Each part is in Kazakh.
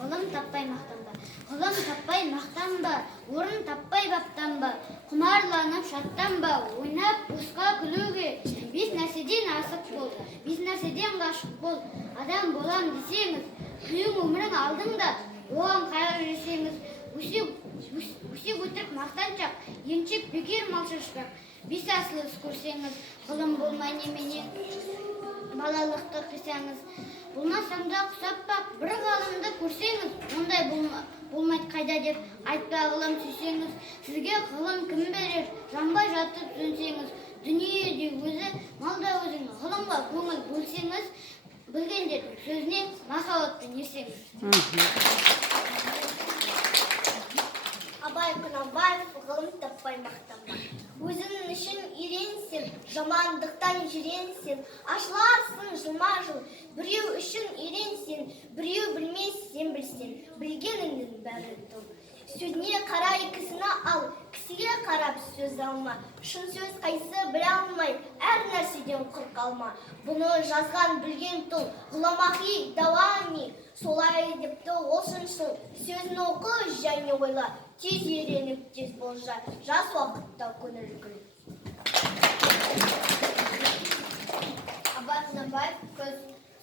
ғылым таппай мақтанба. Ғылым таппай мақтанба, орын таппай баптанба, құмарланып шаттанба, ойнап босқа күлуге. Бес нәрседен асық бол, бес нәрседен ғашық бол. Адам болам десеңіз, қиын өмірің алдыңда, оған қайғы жесеңіз, өсек өтірік мақтаншақ, емшек бекер малшашпақ. Бес асыл іс көрсеңіз, ғылым болмай немене, балалықты қисаңыз. Болмасам да құсап бақ, бір ғалымды көрсеңіз, ондай болмайды қайда деп айтпа ғылым сүйсеңіз. Сізге ғылым кім берер, жанбай жатып сөнсеңіз. Дүниеде өзі, малда өзің, ғылымға көңіл бөлсеңіз, білгендердің сөзіне махаббатпен ерсеңіз. Абай Құнанбаев, ғылым таппай мақтанба. Өзің үшін үйренсең, жамандықтан жүренсең, ашыларсың жылма-жыл. Біреу үшін үйренсең, біреу білмес, сен білсең, білгеніңнің бәрі тұл. Сөзіне қарай кісіні ал, кісіге қарап сөз алма. Шын сөз қайсы біле алмай, әр нәрседен құр қалма. Бұны жазған білген тұл, ғұламахи дауани. Солай депті ол шыншыл, сөзін оқы, және ойла. Тез үйреніп, тез болжа, жас уақытта көңіл күл. Абай Құнанбаев, көз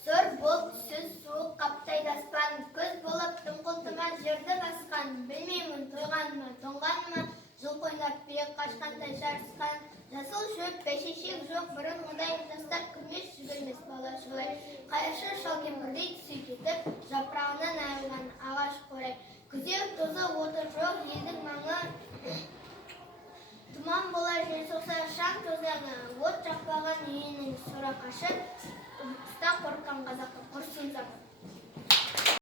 сор болып, сөз суық қаптайды аспан, көз болып тұңқылтыма жерді басқан, білмеймін тойған ма, тоңған ма, жыл қойнап биік қашқандай жарысқан, жасыл шөп, бәйшешек жоқ, бұрын одай жастар күрмес, жүгірмес бала шұғылай, қайыршы шал кемпірдей түсі кетіп, жапырағынан айырылған ағаш қорай, күзек тозы отыр жоқ, елдің маңы, тұман болар жел соқса шаң тозаңы, от жақпаған үйінің сорақашы, ұста қорыққан қазақы құрсын заман.